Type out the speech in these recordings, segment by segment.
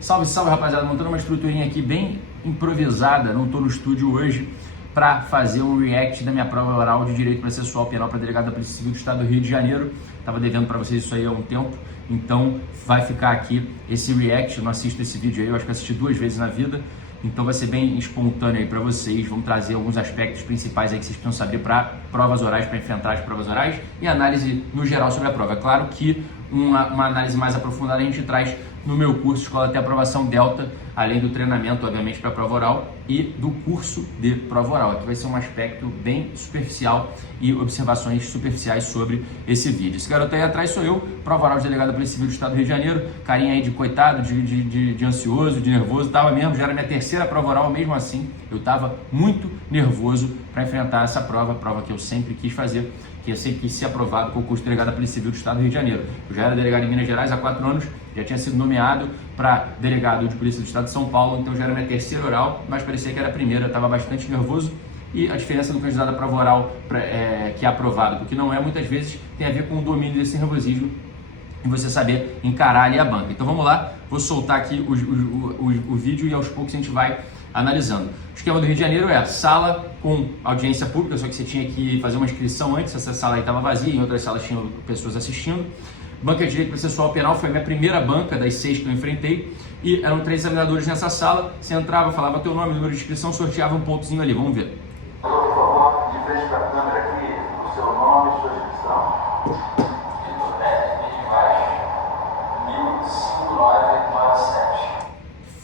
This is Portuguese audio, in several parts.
Salve, salve, rapaziada, montando uma estruturinha aqui bem improvisada, não estou no estúdio hoje para fazer um react da minha prova oral de Direito Processual Penal para delegado da Polícia Civil do Estado do Rio de Janeiro. Estava devendo para vocês isso aí há um tempo, então vai ficar aqui esse react. Eu não assisto esse vídeo aí, eu acho que assisti 2 vezes na vida, então vai ser bem espontâneo aí para vocês. Vamos trazer alguns aspectos principais aí que vocês precisam saber para provas orais, para enfrentar as provas orais e análise no geral sobre a prova. É claro que uma análise mais aprofundada a gente traz no meu curso Escola até Aprovação Delta, além do treinamento, obviamente, para a prova oral e do curso de prova oral. Aqui vai ser um aspecto bem superficial e observações superficiais sobre esse vídeo. Esse garoto aí atrás sou eu, prova oral de delegado da Polícia Civil do Estado do Rio de Janeiro, carinha aí de coitado, de ansioso, de nervoso, tava mesmo, já era minha terceira prova oral, mesmo assim eu tava muito nervoso para enfrentar essa prova que eu sempre quis fazer, que eu sempre quis ser aprovado com o curso de delegado da Polícia Civil do Estado do Rio de Janeiro. Eu já era delegado em Minas Gerais há 4 anos, já tinha sido nomeado para delegado de Polícia do Estado de São Paulo, então já era minha terceira oral, mas parecia que era a primeira, eu estava bastante nervoso. E a diferença do candidato à prova oral que é aprovado, porque não é, muitas vezes tem a ver com o domínio desse nervosismo e você saber encarar ali a banca. Então vamos lá, vou soltar aqui o vídeo e aos poucos a gente vai analisando. O esquema do Rio de Janeiro é sala com audiência pública, só que você tinha que fazer uma inscrição antes, essa sala aí estava vazia, em outras salas tinham pessoas assistindo. Banca de Direito Processual Penal foi a minha primeira banca das 6 que eu enfrentei e eram 3 examinadores nessa sala. Você entrava, falava teu nome, número de inscrição, sorteava um pontozinho ali, vamos ver. Por favor, de frente para a câmera aqui, o seu nome e sua inscrição. Vitor Neto, baixo, 105997.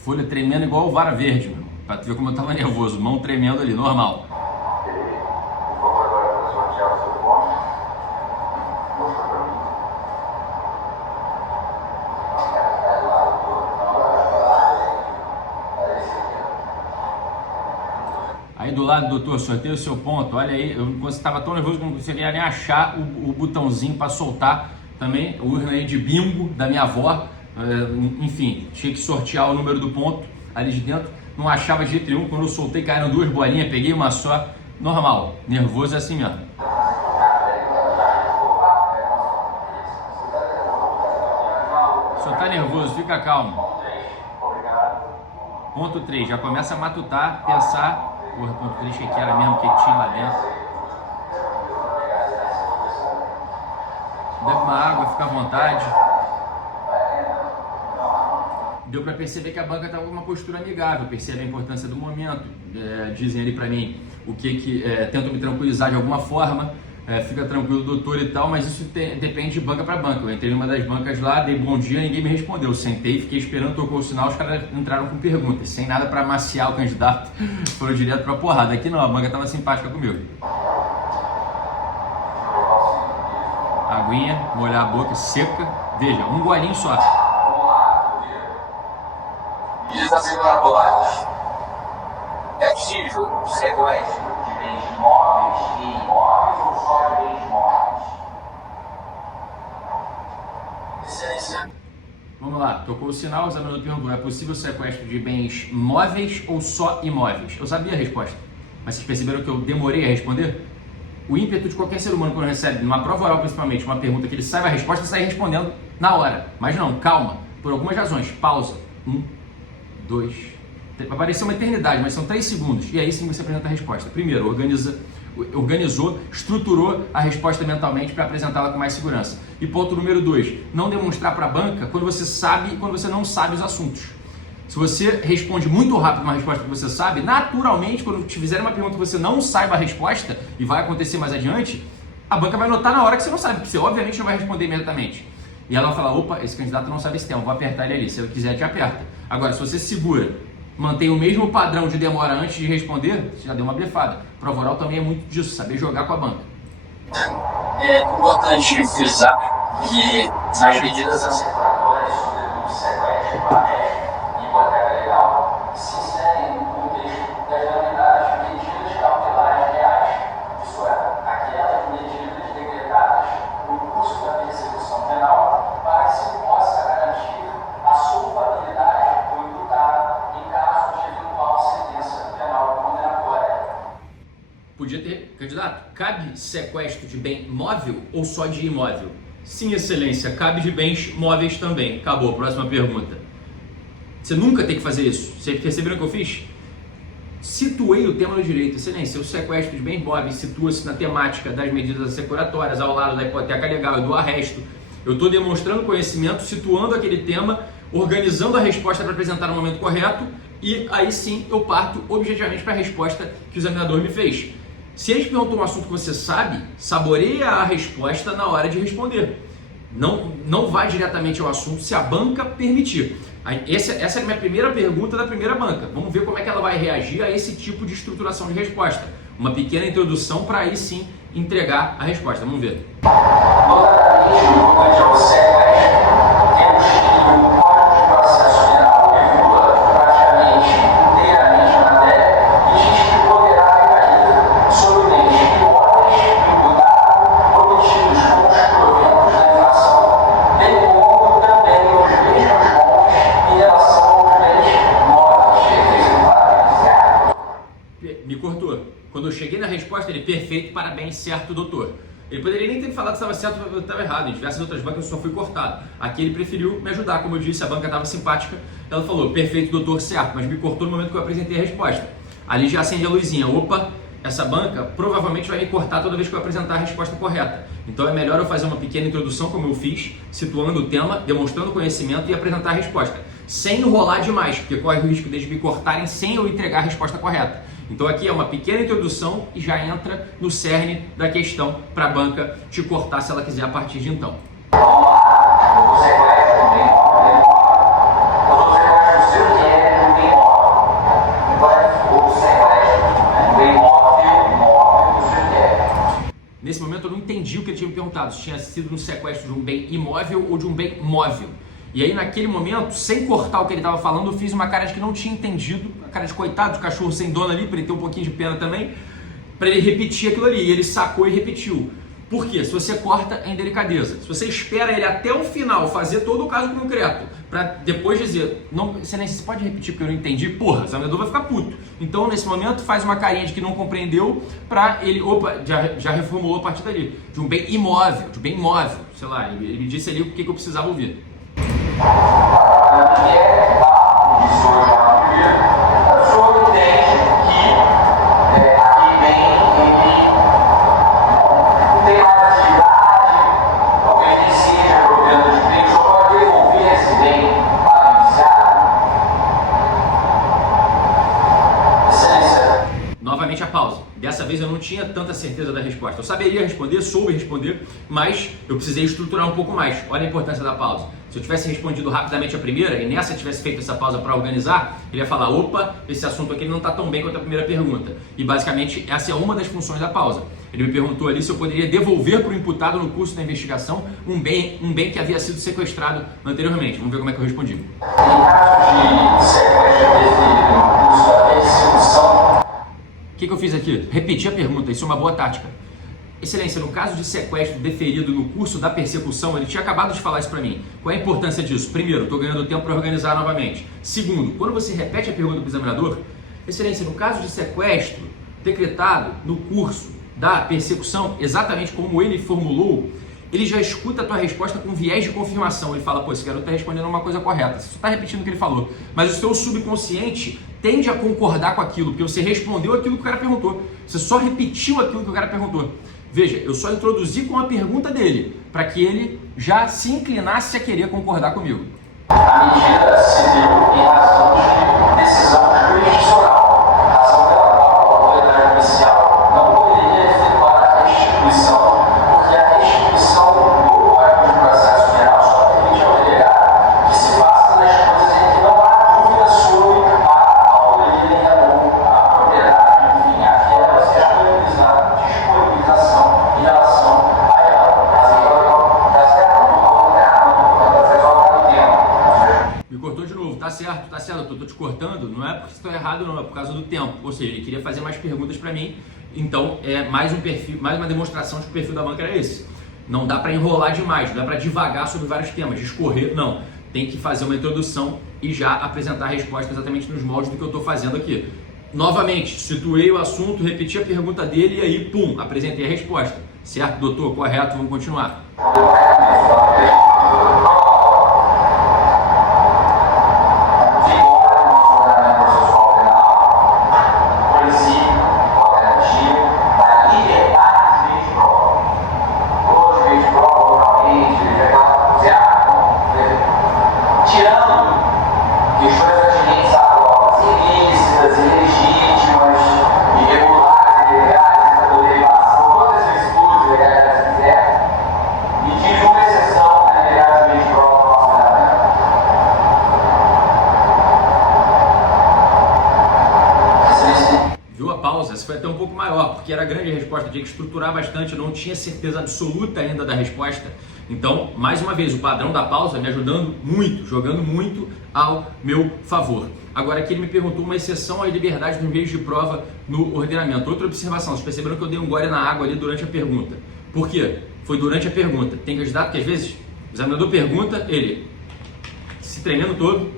Folha tremendo igual o vara verde, meu. Pra tu ver como eu tava nervoso, mão tremendo ali, normal. Ok. Por favor, agora para sortear o seu ponto. Mostra para mim. Aí do lado, doutor, sorteio o seu ponto. Olha aí, você estava tão nervoso que não conseguia nem achar o botãozinho para soltar. Também, urna aí de bingo da minha avó. Enfim, tinha que sortear o número do ponto ali de dentro. Não achava de jeito nenhum. Quando eu soltei, caíram 2 bolinhas, peguei uma só. Normal, nervoso é assim mesmo. Só tá nervoso, fica calmo. Ponto 3, já começa a matutar, pensar. Porra, ponto 3, o que era mesmo, o que tinha lá dentro. Bebe uma água, fica à vontade. Deu para perceber que a banca estava com uma postura amigável, percebe a importância do momento, dizem ali para mim o que tentam me tranquilizar de alguma forma, fica tranquilo doutor e tal, mas isso depende de banca para banca. Eu entrei numa das bancas lá, dei bom dia, ninguém me respondeu, sentei, fiquei esperando, tocou o sinal, os caras entraram com perguntas, sem nada para amaciar o candidato, foram direto para porrada. Aqui não, a banca estava simpática comigo. Aguinha, molhar a boca, seca, veja, um golinho só. Diz a segunda bolagem. É possível sequestro de bens móveis e imóveis ou só de bens móveis? Excelência. Vamos lá, tocou o sinal, o examinador perguntou, é possível sequestro de bens móveis ou só imóveis? Eu sabia a resposta, mas vocês perceberam que eu demorei a responder? O ímpeto de qualquer ser humano quando recebe, numa prova oral principalmente, uma pergunta que ele saiba a resposta, sai respondendo na hora. Mas não, calma, por algumas razões, pausa. 1, 2, vai parecer uma eternidade, mas são 3 segundos. E aí sim você apresenta a resposta. Primeiro, organizou, estruturou a resposta mentalmente para apresentá-la com mais segurança. E ponto número 2, não demonstrar para a banca quando você sabe e quando você não sabe os assuntos. Se você responde muito rápido uma resposta que você sabe, naturalmente, quando te fizerem uma pergunta que você não saiba a resposta, e vai acontecer mais adiante, a banca vai notar na hora que você não sabe, porque você obviamente não vai responder imediatamente. E ela vai falar, opa, esse candidato não sabe esse tema, vou apertar ele ali, se eu quiser te aperta. Agora, se você segura, mantém o mesmo padrão de demora antes de responder, você já deu uma blefada. Prova oral também é muito disso, saber jogar com a banca. É importante frisar que as medidas acertadoras sobre o sequestro e hipoteca legal se inserem no contexto das novidades medidas cautelares reais, isso é, aquelas medidas decretadas no curso da persecução penal para que se possa garantir a solvabilidade do imputado em caso de eventual sentença penal condenatória. Podia ter, candidato, cabe sequestro de bem móvel ou só de imóvel? Sim, excelência, cabe de bens móveis também. Acabou, próxima pergunta. Você nunca tem que fazer isso. Vocês perceberam o que eu fiz? Situei o tema no direito. Excelência, o sequestro de bens móveis situa-se na temática das medidas assecuratórias ao lado da hipoteca legal e do arresto. Eu estou demonstrando conhecimento, situando aquele tema, organizando a resposta para apresentar no momento correto e aí sim eu parto objetivamente para a resposta que o examinador me fez. Se ele te perguntou um assunto que você sabe, saboreia a resposta na hora de responder. Não vai diretamente ao assunto se a banca permitir. Essa é a minha primeira pergunta da primeira banca. Vamos ver como é que ela vai reagir a esse tipo de estruturação de resposta. Uma pequena introdução para aí sim entregar a resposta. Vamos ver. Notadamente, no tocante ao sequestro, temos que o Código de Processo Penal regula praticamente inteiramente a matéria e diz que poderá recair sobre bens imóveis do imputado obtidos com os proventos da infração, bem como também os mesmos bons em relação aos bens móveis executados. Me cortou. Quando eu cheguei na resposta, ele, perfeito, parabéns, certo, doutor. Ele poderia nem ter falado se estava certo ou estava errado. Em diversas outras bancas eu só fui cortado. Aqui ele preferiu me ajudar, como eu disse, a banca estava simpática. Ela falou, perfeito, doutor, certo, mas me cortou no momento que eu apresentei a resposta. Ali já acende a luzinha. Opa, essa banca provavelmente vai me cortar toda vez que eu apresentar a resposta correta. Então é melhor eu fazer uma pequena introdução, como eu fiz, situando o tema, demonstrando conhecimento e apresentar a resposta. Sem enrolar demais, porque corre o risco deles me cortarem sem eu entregar a resposta correta. Então aqui é uma pequena introdução e já entra no cerne da questão para a banca te cortar se ela quiser a partir de então. Vamos lá, o sequestro do bem móvel, o sequestro seu que é do bem móvel. Agora, o sequestro do bem móvel, o seu que é. Nesse momento eu não entendi o que ele tinha me perguntado, se tinha sido um sequestro de um bem imóvel ou de um bem móvel. E aí naquele momento, sem cortar o que ele estava falando, eu fiz uma cara de que não tinha entendido, uma cara de coitado, de cachorro sem dono ali, para ele ter um pouquinho de pena também, para ele repetir aquilo ali. E ele sacou e repetiu. Por quê? Se você corta, é indelicadeza. Se você espera ele até o final fazer todo o caso concreto, para depois dizer, não, excelência, você pode repetir porque eu não entendi? Porra, o examinador vai ficar puto. Então, nesse momento, faz uma carinha de que não compreendeu, para ele, opa, já reformulou a partir dali. De um bem imóvel, de um bem imóvel, sei lá, ele me disse ali o que eu precisava ouvir. Novamente a pausa. Dessa vez eu não tinha tanta certeza da resposta. Eu saberia responder, soube responder, mas eu precisei estruturar um pouco mais. Olha a importância da pausa. Se eu tivesse respondido rapidamente a primeira e nessa tivesse feito essa pausa para organizar, ele ia falar, opa, esse assunto aqui não está tão bem quanto a primeira pergunta. E basicamente essa é uma das funções da pausa. Ele me perguntou ali se eu poderia devolver para o imputado no curso da investigação um bem que havia sido sequestrado anteriormente. Vamos ver como é que eu respondi. Em caso de sequestro definido no curso da persecução, o que eu fiz aqui? Repeti a pergunta, isso é uma boa tática. Excelência, no caso de sequestro deferido no curso da persecução, ele tinha acabado de falar isso para mim. Qual é a importância disso? Primeiro, estou ganhando tempo para organizar novamente. Segundo, quando você repete a pergunta para o examinador, excelência, no caso de sequestro decretado no curso da persecução, exatamente como ele formulou, ele já escuta a tua resposta com viés de confirmação. Ele fala, pô, esse garoto está respondendo uma coisa correta. Você só está repetindo o que ele falou. Mas o seu subconsciente tende a concordar com aquilo, porque você respondeu aquilo que o cara perguntou. Você só repetiu aquilo que o cara perguntou. Veja, eu só introduzi com a pergunta dele, para que ele já se inclinasse a querer concordar comigo. A medida se deu em razão de decisão jurisdicional, razão pela qual a autoridade policial não poderia efetuar a restituição, porque a restituição do Código de Processo Penal só permite ao delegado que se faça das coisas em que não há dúvida sobre a autoria a propriedade, enfim, aquela disponibilização em relação a ela. Me cortou de novo, tá certo, eu tô te cortando, não é porque estou errado não, é por causa do tempo. Ou seja, ele queria fazer mais perguntas para mim, então é mais um perfil, mais uma demonstração de que o perfil da banca era esse. Não dá para enrolar demais, não dá para divagar sobre vários temas, discorrer, não. Tem que fazer uma introdução e já apresentar a resposta exatamente nos moldes do que eu estou fazendo aqui. Novamente, situei o assunto, repeti a pergunta dele e aí, pum, apresentei a resposta. Certo, doutor? Correto, vamos continuar. Fica foi até um pouco maior, porque era grande a resposta, tinha que estruturar bastante, eu não tinha certeza absoluta ainda da resposta. Então, mais uma vez, o padrão da pausa me ajudando muito, jogando muito ao meu favor. Agora aqui ele me perguntou uma exceção à liberdade nos meios de prova no ordenamento. Outra observação, vocês perceberam que eu dei um gole na água ali durante a pergunta. Por quê? Foi durante a pergunta. Tem candidato que às vezes o examinador pergunta, ele se tremendo todo,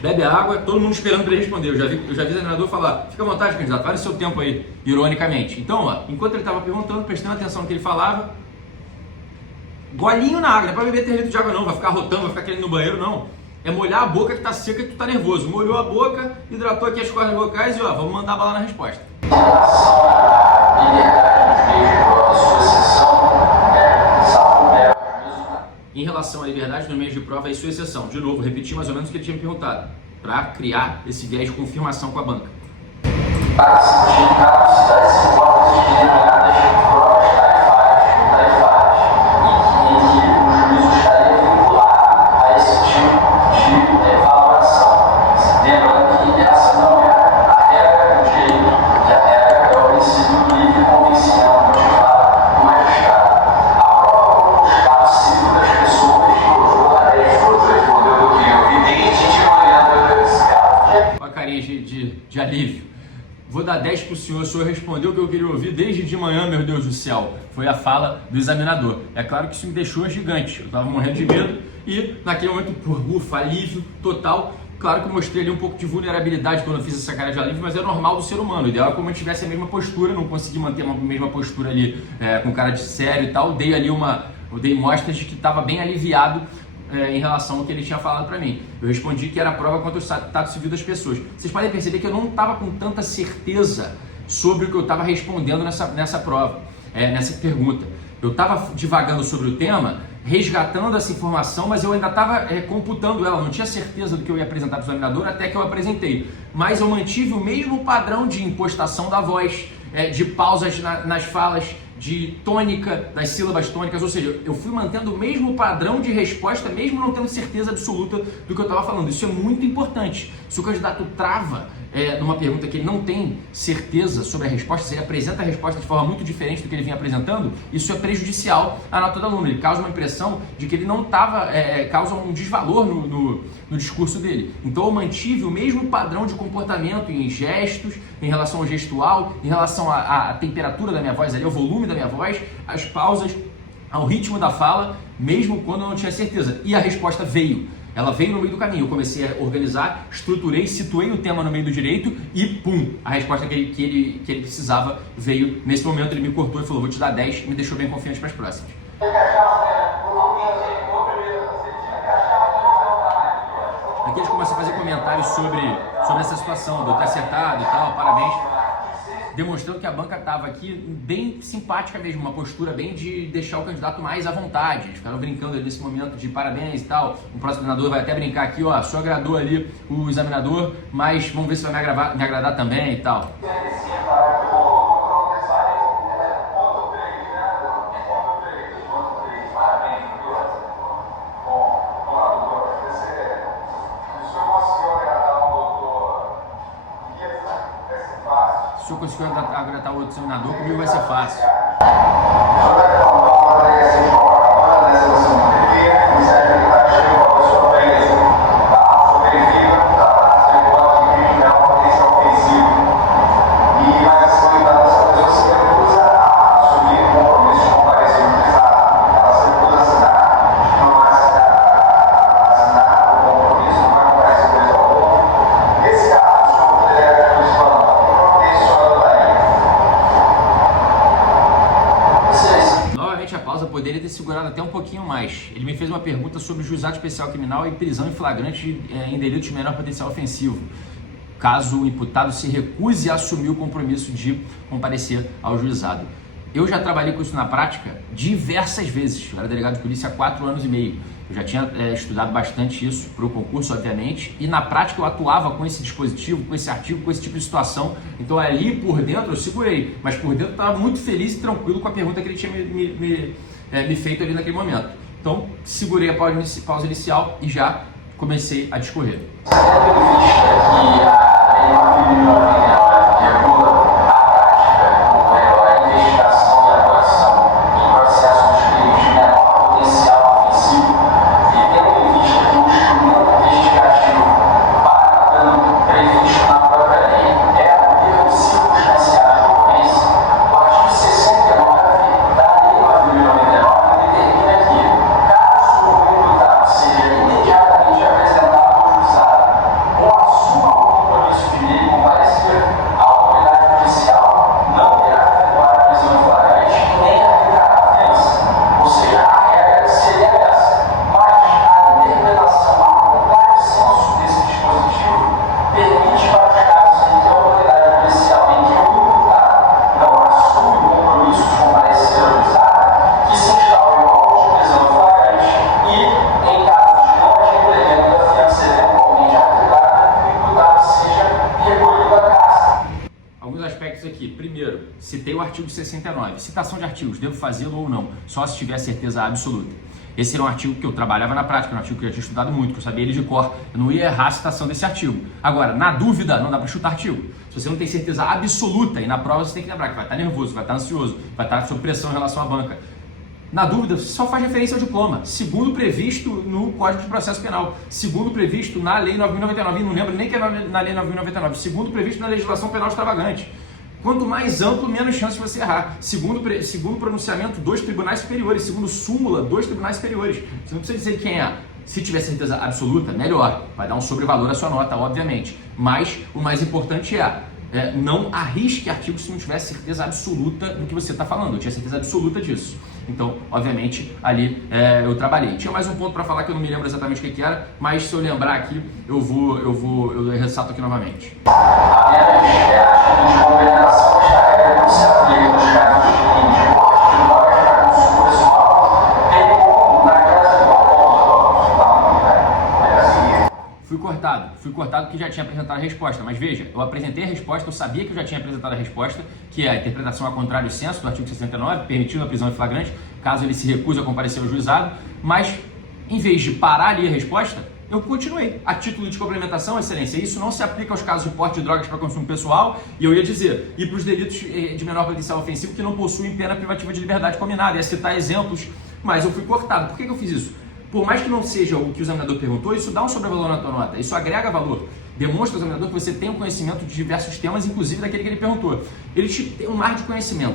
bebe a água, todo mundo esperando para ele responder. Eu já vi o examinador falar, fica à vontade, candidato, vai no seu tempo aí, ironicamente. Então, ó, enquanto ele estava perguntando, prestando atenção no que ele falava, golinho na água, não é para beber 3 litros de água não, vai ficar rotando, vai ficar querendo ir no banheiro, não. É molhar a boca que tá seca e tu tá nervoso. Molhou a boca, hidratou aqui as cordas vocais e ó, vamos mandar bala na resposta. Em relação à liberdade dos meios de prova, sua exceção, salvo mero juízo. Em relação à liberdade nos meios de prova, é sua exceção. De novo, repetir mais ou menos o que ele tinha me perguntado, para criar esse viés de confirmação com a banca. Para se justificar a necessidade de hipóteses denominadas provas tarifárias, em que o juízo estaria vinculado a esse tipo de valoração. Lembrando que essa não é a regra do direito, que a regra é o princípio do livre convencimento motivado do magistrado. A prova como o estado civil das pessoas, eu vou dar 10 frutos, respondeu do que eu vi, tem gente olhando esse cara. Com a carinha de alívio. Vou dar 10 para o senhor respondeu o que eu queria ouvir desde de manhã, meu Deus do céu. Foi a fala do examinador. É claro que isso me deixou gigante, eu estava morrendo de medo e naquele momento, ufa, alívio total. Claro que eu mostrei ali um pouco de vulnerabilidade quando eu fiz essa cara de alívio, mas é normal do ser humano. O ideal é como eu tivesse a mesma postura, não consegui manter a mesma postura ali com cara de sério e tal. Eu dei mostras de que estava bem aliviado em relação ao que ele tinha falado para mim. Eu respondi que era a prova contra o status civil das pessoas. Vocês podem perceber que eu não estava com tanta certeza sobre o que eu estava respondendo nessa prova, nessa pergunta. Eu estava divagando sobre o tema, resgatando essa informação, mas eu ainda estava computando ela, não tinha certeza do que eu ia apresentar para o examinador até que eu apresentei. Mas eu mantive o mesmo padrão de impostação da voz, de pausas nas falas, de tônica, das sílabas tônicas, ou seja, eu fui mantendo o mesmo padrão de resposta, mesmo não tendo certeza absoluta do que eu estava falando. Isso é muito importante. Se o candidato trava numa pergunta que ele não tem certeza sobre a resposta, se ele apresenta a resposta de forma muito diferente do que ele vinha apresentando, isso é prejudicial à nota do aluno. Ele causa uma impressão de que ele não estava, causa um desvalor no discurso dele. Então eu mantive o mesmo padrão de comportamento em gestos, em relação ao gestual, em relação à temperatura da minha voz ali, ao volume da minha voz, as pausas, ao ritmo da fala, mesmo quando eu não tinha certeza. E a resposta veio. Ela veio no meio do caminho. Eu comecei a organizar, estruturei, situei o tema no meio do direito e pum! A resposta que ele precisava veio. Nesse momento ele me cortou e falou, vou te dar 10 e me deixou bem confiante para as próximas. Aqui eles começam a fazer comentários sobre essa situação, de eu ter acertado e tal, parabéns. Demonstrando que a banca estava aqui bem simpática mesmo, uma postura bem de deixar o candidato mais à vontade. Eles ficaram brincando ali nesse momento de parabéns e tal. O próximo examinador vai até brincar aqui, ó, só agradou ali o examinador, mas vamos ver se vai me agradar também e tal. Se eu conseguir agradar o outro examinador, comigo vai ser fácil. Poderia ter segurado até um pouquinho mais. Ele me fez uma pergunta sobre juizado especial criminal e prisão em flagrante em delitos de menor potencial ofensivo, caso o imputado se recuse a assumir o compromisso de comparecer ao juizado. Eu já trabalhei com isso na prática diversas vezes. Eu era delegado de polícia há 4 anos e meio. Eu já tinha estudado bastante isso para o concurso, obviamente, e na prática eu atuava com esse dispositivo, com esse artigo, com esse tipo de situação. Então ali por dentro eu segurei, mas por dentro eu estava muito feliz e tranquilo com a pergunta que ele tinha me feito ali naquele momento. Então segurei a pausa inicial e já comecei a discorrer. Tendo em vista que a lei 9.099 artigo 69. Citação de artigos, devo fazê-lo ou não? Só se tiver certeza absoluta. Esse era um artigo que eu trabalhava na prática, um artigo que eu já tinha estudado muito, que eu sabia ele de cor. Eu não ia errar a citação desse artigo. Agora, na dúvida, não dá para chutar artigo. Se você não tem certeza absoluta, e na prova você tem que lembrar que vai estar nervoso, vai estar ansioso, vai estar sob pressão em relação à banca. Na dúvida, você só faz referência ao diploma, segundo previsto no Código de Processo Penal, segundo previsto na Lei 9.099, não lembro nem que é na Lei 9.099, segundo previsto na Legislação Penal Extravagante. Quanto mais amplo, menos chance de você errar. Segundo pronunciamento dos tribunais superiores, segundo súmula dos tribunais superiores. Você não precisa dizer quem é. Se tiver certeza absoluta, melhor. Vai dar um sobrevalor à sua nota, obviamente. Mas o mais importante não arrisque artigos se não tiver certeza absoluta do que você está falando. Eu tinha certeza absoluta disso. Então, obviamente, ali eu trabalhei. Tinha mais um ponto para falar que eu não me lembro exatamente o que era, mas se eu lembrar aqui, eu ressalto aqui novamente. Fui cortado porque já tinha apresentado a resposta, mas veja, eu apresentei a resposta, eu sabia que eu já tinha apresentado a resposta, que é a interpretação a contrário senso do artigo 69, permitindo a prisão em flagrante, caso ele se recuse a comparecer ao juizado, mas em vez de parar ali a resposta, eu continuei. A título de complementação, excelência, isso não se aplica aos casos de porte de drogas para consumo pessoal, e eu ia dizer, e para os delitos de menor potencial ofensivo que não possuem pena privativa de liberdade combinada, ia citar exemplos, mas eu fui cortado. Por que eu fiz isso? Por mais que não seja o que o examinador perguntou, isso dá um sobrevalor na tua nota, isso agrega valor. Demonstra ao examinador que você tem um conhecimento de diversos temas, inclusive daquele que ele perguntou. Ele te tem um mar de conhecimento.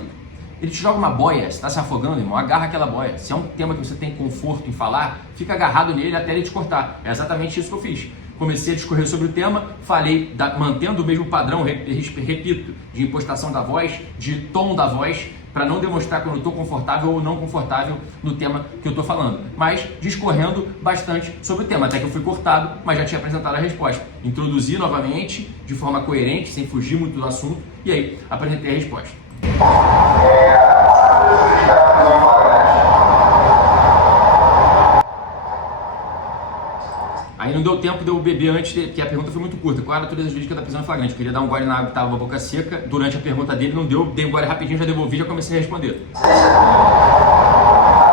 Ele te joga uma boia, você está se afogando, irmão, agarra aquela boia. Se é um tema que você tem conforto em falar, fica agarrado nele até ele te cortar. É exatamente isso que eu fiz. Comecei a discorrer sobre o tema, falei, mantendo o mesmo padrão, repito, de impostação da voz, de tom da voz, para não demonstrar quando eu estou confortável ou não confortável no tema que eu estou falando, mas discorrendo bastante sobre o tema, até que eu fui cortado, mas já tinha apresentado a resposta. Introduzi novamente, de forma coerente, sem fugir muito do assunto, e aí apresentei a resposta. Aí não deu tempo de eu beber antes, porque a pergunta foi muito curta. Qual era a natureza jurídica da prisão em flagrante? Eu queria dar um gole na água que estava a boca seca. Durante a pergunta dele, não deu. Dei um gole rapidinho, já devolvi, já comecei a responder. A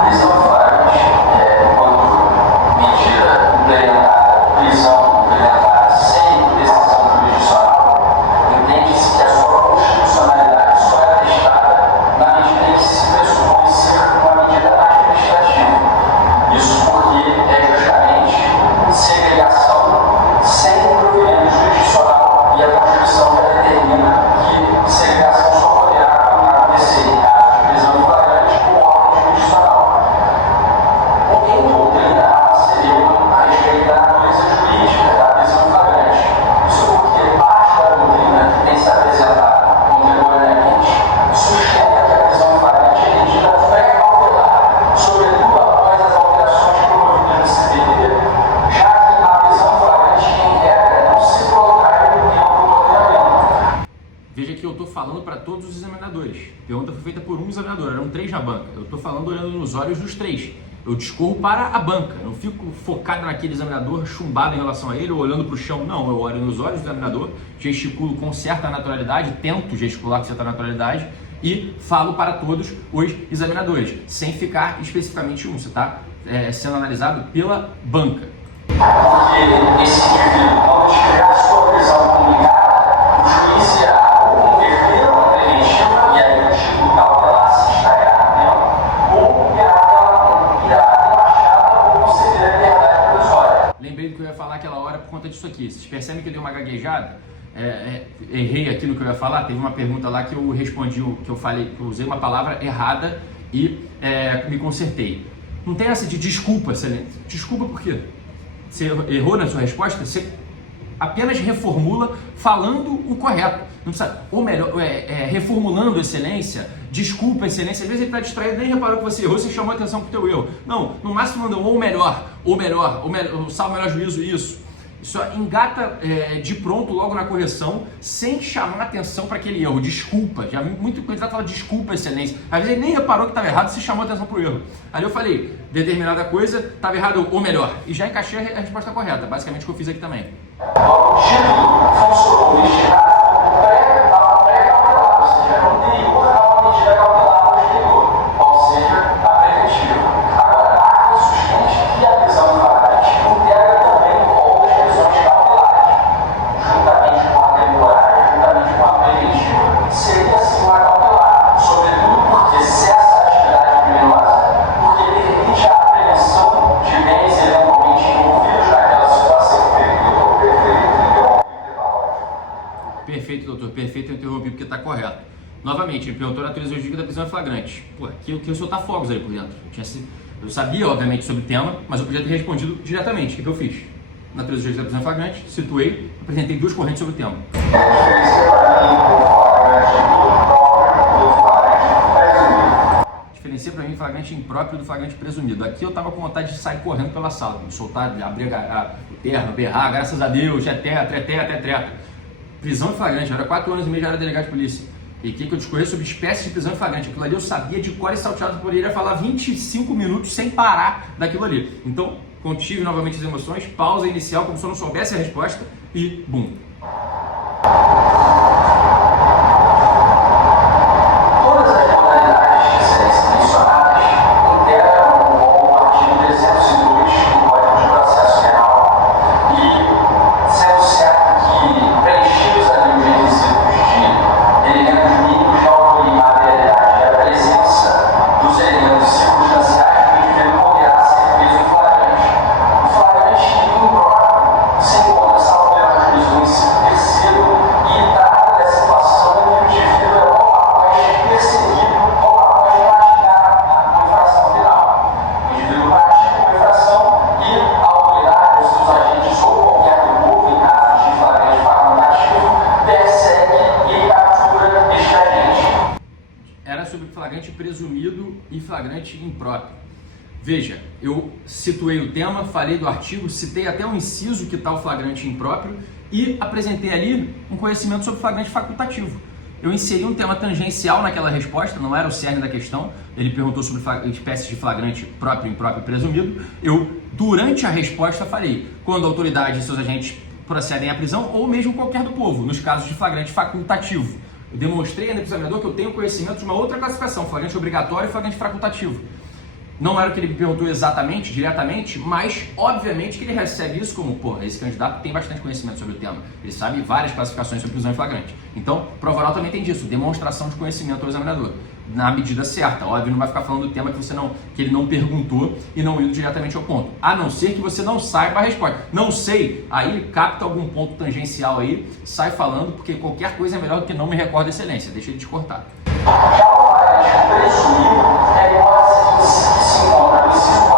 prisão em flagrante é quando medida implementada, prisão implementada sem decisão jurisdicional, entende-se que a sua constitucionalidade só é atestada na medida em que se pressupõe ser uma medida administrativa. Isso porque é justamente segregação sem provimento jurisdicional e a Constituição já determina que segregação só poderá acontecer em caso de prisão em flagrante com ordem jurisdicional. Em doutrina, seria a respeito da natureza jurídica da prisão em flagrante. Isso porque parte da doutrina que tem se apresentado contemporaneamente sustenta que a prisão em flagrante é medida pré-cautelar, sobretudo após as alterações promovidas no CPD, já que a prisão em flagrante, em regra, não se protrai no tempo do ordenamento. Veja que eu estou falando para todos os examinadores. A pergunta foi feita por um examinador, eram 3 na banca. Eu estou falando olhando nos olhos dos 3. Eu discorro para a banca, não fico focado naquele examinador chumbado em relação a ele ou olhando para o chão. Não, eu olho nos olhos do examinador, gesticulo com certa naturalidade, tento gesticular com certa naturalidade e falo para todos os examinadores, sem ficar especificamente um. Você está sendo analisado pela banca. Porque esse indivíduo, quando tiver a sua prisão comunicada, o juiz irá ou converter uma preventiva e aí o título cautelar se extrairá dentro, ou irá relaxá-la ou conceder a liberdade provisória. Lembrei do que eu ia falar aquela hora por conta disso aqui. Vocês percebem que eu dei uma gaguejada? Errei aqui no que eu ia falar. Teve uma pergunta lá que eu respondi, que eu falei, que eu usei uma palavra errada e me consertei. Não tem essa de desculpa, excelente. Desculpa por quê? Você errou na sua resposta? Você apenas reformula falando o correto. Não precisa, ou melhor, reformulando excelência, desculpa excelência. Às vezes ele está distraído, nem reparou que você errou, você chamou a atenção para o teu erro. Não, no máximo manda ou melhor, salvo melhor juízo, isso. Isso engata de pronto logo na correção, sem chamar atenção para aquele erro. Desculpa, já muito candidato fala desculpa, excelência. Às vezes ele nem reparou que estava errado, se chamou atenção para o erro. Ali eu falei, determinada coisa estava errado ou melhor, e já encaixei a resposta correta, basicamente o que eu fiz aqui também. O título funcionou neste caso pré-cautelar, ou seja, anterior a uma medida Perfeito, doutor, perfeito, eu interrompi porque está correto. Novamente, ele perguntou a natureza jurídica da prisão em flagrante. Pô, aqui eu soltar fogos ali por dentro. Eu sabia, obviamente, sobre o tema, mas eu podia ter respondido diretamente. O que eu fiz? Natureza jurídica da prisão em flagrante, situei, apresentei duas correntes sobre o tema. Diferencia para mim flagrante impróprio do flagrante presumido. Aqui eu estava com vontade de sair correndo pela sala, me soltar, abrir o terno, berrar, graças a Deus, é treta. Prisão em flagrante, eu era 4 anos e meio, já era delegado de polícia. E que eu discorri sobre espécies de prisão em flagrante. Aquilo ali eu sabia de cor e salteado, poderia falar 25 minutos sem parar daquilo ali. Então, contive novamente as emoções, pausa inicial, como se eu não soubesse a resposta e bum. Todas as modalidades de excelência mencionadas integram o artigo 302 do Código de Processo Penal e, sendo certo que preenchidos ali os requisitos de elementos mínimos de autoria e materialidade e a presença dos elementos circunstanciais, o indivíduo poderá ser preso em flagrante. O flagrante impróprio se encontra, salvo melhor juízo, no inciso terceiro e trata da situação em que o indivíduo é logo após perseguido, logo após praticar a infração penal. O indivíduo pratica uma infração e a autoridade, os seus agentes ou qualquer do povo, em caso de flagrante facultativo, persegue e captura este agente. Era sobre flagrante presumido e flagrante impróprio. Veja, eu situei o tema, falei do artigo, citei até um inciso que está o flagrante impróprio e apresentei ali um conhecimento sobre flagrante facultativo. Eu inseri um tema tangencial naquela resposta, não era o cerne da questão. Ele perguntou sobre espécies de flagrante próprio, impróprio e presumido. Eu, durante a resposta, falei quando a autoridade e seus agentes procedem à prisão ou mesmo qualquer do povo, nos casos de flagrante facultativo. Eu demonstrei ainda para o examinador que eu tenho conhecimento de uma outra classificação, flagrante obrigatório e flagrante facultativo. Não era o que ele me perguntou exatamente, diretamente, mas obviamente que ele recebe isso como, pô, esse candidato tem bastante conhecimento sobre o tema. Ele sabe várias classificações sobre prisão em flagrante. Então, prova oral também tem disso, demonstração de conhecimento ao examinador. Na medida certa, óbvio, não vai ficar falando do tema que ele não perguntou e não indo diretamente ao ponto. A não ser que você não saiba a resposta. Não sei, aí capta algum ponto tangencial aí, sai falando, porque qualquer coisa é melhor do que não me recorda excelência. Deixa ele te cortar. Já o flagrante presumido é igual a seguinte, se encontra no inciso 4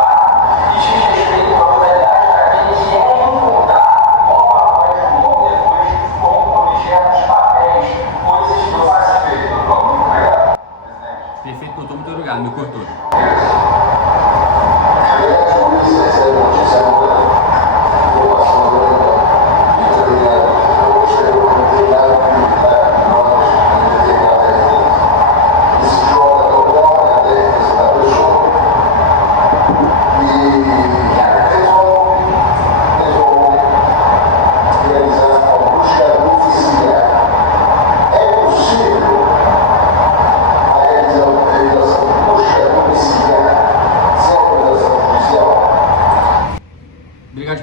e diz respeito à modalidade daquele que é encontrado logo após ou depois com objetos, papéis, coisas que eu faço feito. Muito obrigado, presidente. Perfeito, doutor, muito obrigado, me cortou.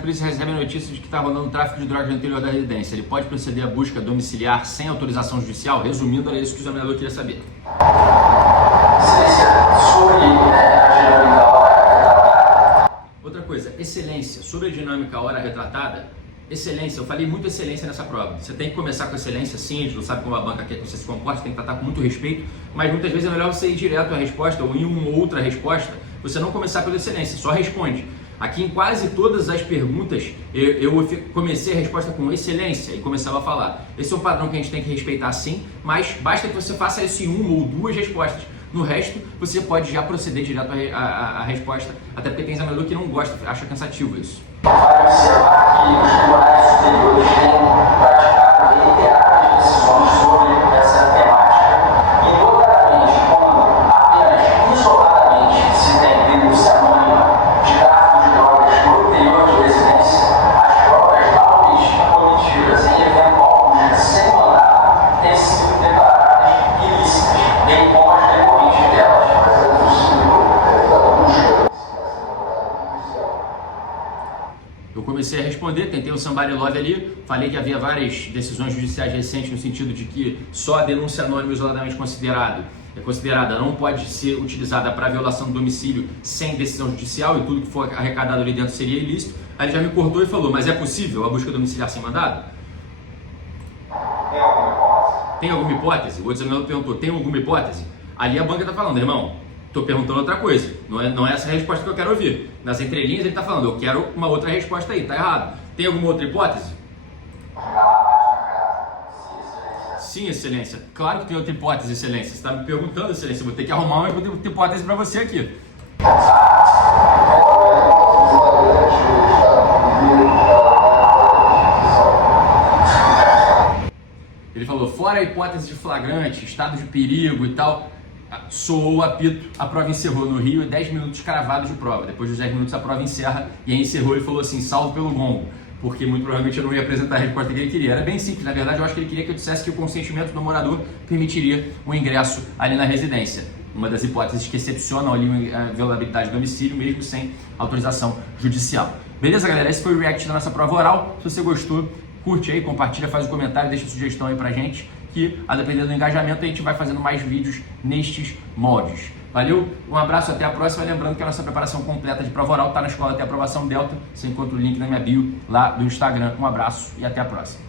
Recebe a notícia de que está rolando tráfico de drogas no interior da residência. Ele pode proceder à busca domiciliar sem autorização judicial? Resumindo, era isso que o examinador queria saber. Excelência, sobre a dinâmica hora retratada. Outra coisa, excelência. Sobre a dinâmica hora retratada, excelência. Eu falei muito excelência nessa prova. Você tem que começar com excelência, sim, a gente não sabe como a banca quer que você se comporte, tem que tratar com muito respeito, mas muitas vezes é melhor você ir direto à resposta ou em uma outra resposta, você não começar pela excelência, só responde. Aqui em quase todas as perguntas eu comecei a resposta com excelência e começava a falar. Esse é um padrão que a gente tem que respeitar sim, mas basta que você faça isso em uma ou duas respostas. No resto, você pode já proceder direto à resposta, até porque tem examinador que não gosta, acha cansativo isso. Vai observar que os tribunais superiores têm praticado reiteradas decisões sobre essa temática e, notadamente, quando apenas isoladamente se tem denúncia anônima de tráfico de drogas no interior de residência, as próprias aulas cometidas em eventual cuja sem mandado têm sido declaradas ilícitas, bem como as decorrentes delas. Eu comecei a responder, tentei um somebody love ali, falei que havia várias decisões judiciais recentes no sentido de que só a denúncia anônima isoladamente considerada não pode ser utilizada para violação do domicílio sem decisão judicial e tudo que for arrecadado ali dentro seria ilícito. Aí ele já me cortou e falou, mas é possível a busca domiciliar sem mandado? É tem alguma hipótese? O examinador perguntou, tem alguma hipótese? Ali a banca está falando, irmão, estou perguntando outra coisa, não é essa a resposta que eu quero ouvir. Nas entrelinhas ele está falando, eu quero uma outra resposta aí, tá errado. Tem alguma outra hipótese? Sim, excelência. Claro que tem outra hipótese, excelência. Você está me perguntando, excelência, eu vou ter que arrumar uma outra hipótese para você aqui. Ele falou, fora a hipótese de flagrante, estado de perigo e tal, soou o apito, a prova encerrou no Rio, 10 minutos cravados de prova. Depois dos 10 minutos a prova encerra e aí encerrou e falou assim, salvo pelo gongo, porque muito provavelmente eu não ia apresentar a resposta que ele queria. Era bem simples, na verdade eu acho que ele queria que eu dissesse que o consentimento do morador permitiria o ingresso ali na residência. Uma das hipóteses que excepcionam ali a violabilidade do domicílio, mesmo sem autorização judicial. Beleza, galera? Esse foi o react da nossa prova oral. Se você gostou, curte aí, compartilha, faz um comentário, deixa sugestão aí pra gente, que a depender do engajamento a gente vai fazendo mais vídeos nestes moldes. Valeu, um abraço, até a próxima. Lembrando que a nossa preparação completa de prova oral está na Escola Até Aprovação Delta. Você encontra o link na minha bio lá do Instagram. Um abraço e até a próxima.